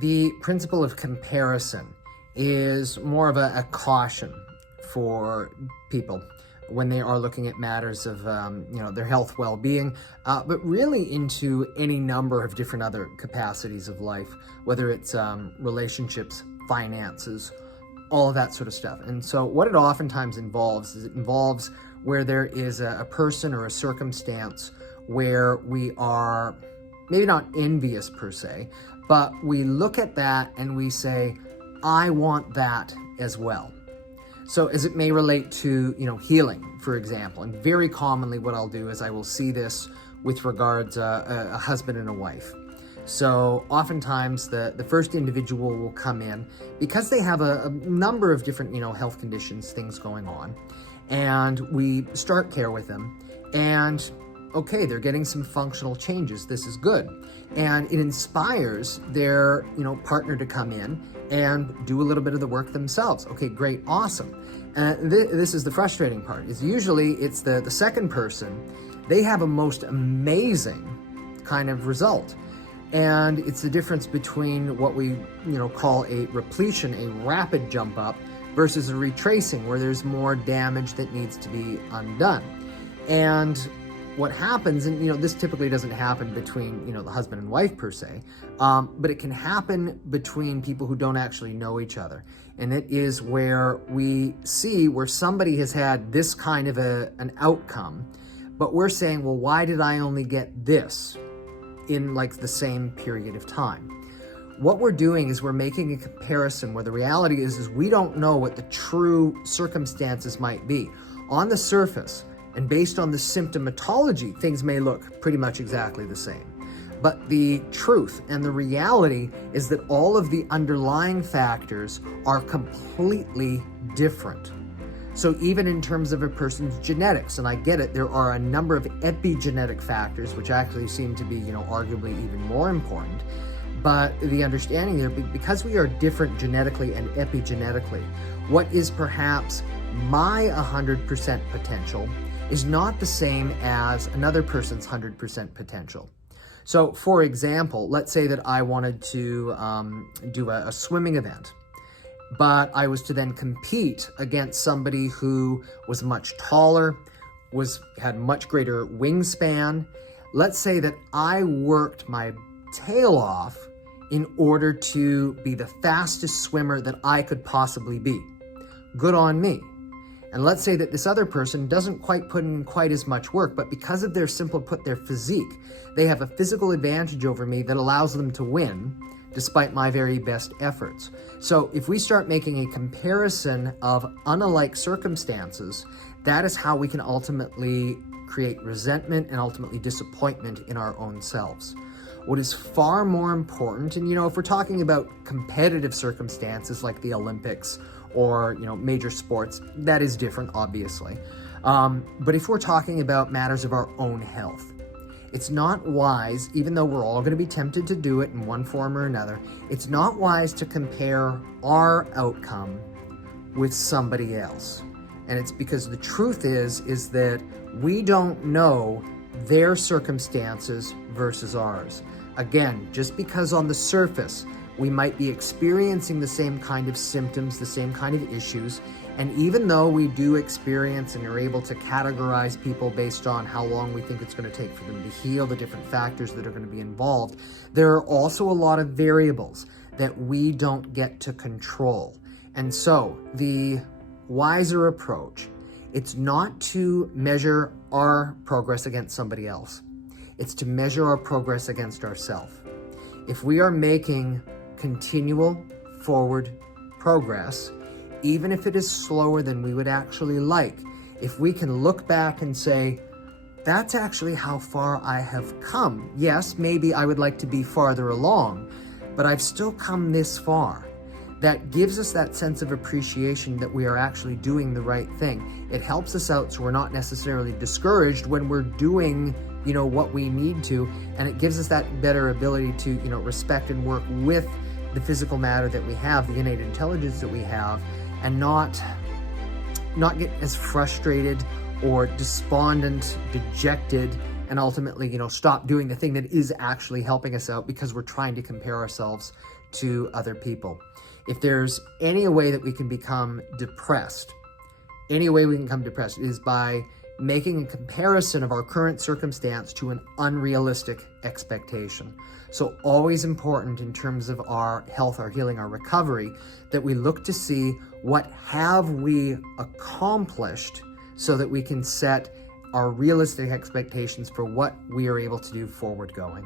The principle of comparison is more of a caution for people when they are looking at matters of their health, well-being, but really into any number of different other capacities of life, whether it's relationships, finances, all of that sort of stuff. And so what it oftentimes involves is where there is a person or a circumstance where we are maybe not envious per se, but we look at that and we say, I want that as well. So as it may relate to, healing, for example, and very commonly what I'll do is I will see this with regards a husband and a wife. So oftentimes the first individual will come in because they have a number of different, health conditions, things going on, and we start care with them, and okay, they're getting some functional changes. This is good. And it inspires their, partner to come in and do a little bit of the work themselves. Okay, great, awesome. This is the frustrating part, is usually it's the second person. They have a most amazing kind of result. And it's the difference between what we, call a repletion, a rapid jump up, versus a retracing, where there's more damage that needs to be undone. And what happens, and this typically doesn't happen between the husband and wife per se, but it can happen between people who don't actually know each other. And it is where we see where somebody has had this kind of an outcome, but we're saying, well, why did I only get this in like the same period of time? What we're doing is we're making a comparison where the reality is we don't know what the true circumstances might be. On the surface, and based on the symptomatology, things may look pretty much exactly the same. But the truth and the reality is that all of the underlying factors are completely different. So even in terms of a person's genetics, and I get it, there are a number of epigenetic factors, which actually seem to be, arguably even more important. But the understanding here, because we are different genetically and epigenetically, what is perhaps my 100% potential is not the same as another person's 100% potential. So for example, let's say that I wanted to do a swimming event, but I was to then compete against somebody who was much taller, had much greater wingspan. Let's say that I worked my tail off in order to be the fastest swimmer that I could possibly be. Good on me. And let's say that this other person doesn't quite put in quite as much work, but because of their their physique, they have a physical advantage over me that allows them to win despite my very best efforts. So if we start making a comparison of unalike circumstances, that is how we can ultimately create resentment and ultimately disappointment in our own selves. What is far more important, and if we're talking about competitive circumstances like the Olympics or major sports, that is different, obviously. But if we're talking about matters of our own health, it's not wise, even though we're all going to be tempted to do it in one form or another, it's not wise to compare our outcome with somebody else. And it's because the truth is that we don't know their circumstances versus ours. Again, just because on the surface we might be experiencing the same kind of symptoms, the same kind of issues, and even though we do experience and are able to categorize people based on how long we think it's going to take for them to heal, the different factors that are going to be involved, there are also a lot of variables that we don't get to control. And so the wiser approach, it's not to measure our progress against somebody else. It's to measure our progress against ourselves. If we are making continual forward progress, even if it is slower than we would actually like, if we can look back and say, that's actually how far I have come. Yes, maybe I would like to be farther along, but I've still come this far. That gives us that sense of appreciation that we are actually doing the right thing. It helps us out so we're not necessarily discouraged when we're doing what we need to, and it gives us that better ability to respect and work with the physical matter that we have, the innate intelligence that we have, and not get as frustrated or despondent, dejected and ultimately, stop doing the thing that is actually helping us out because we're trying to compare ourselves to other people. If there's any way that we can become depressed, is by making a comparison of our current circumstance to an unrealistic expectation. So always important in terms of our health, our healing, our recovery, that we look to see what have we accomplished so that we can set our realistic expectations for what we are able to do forward going.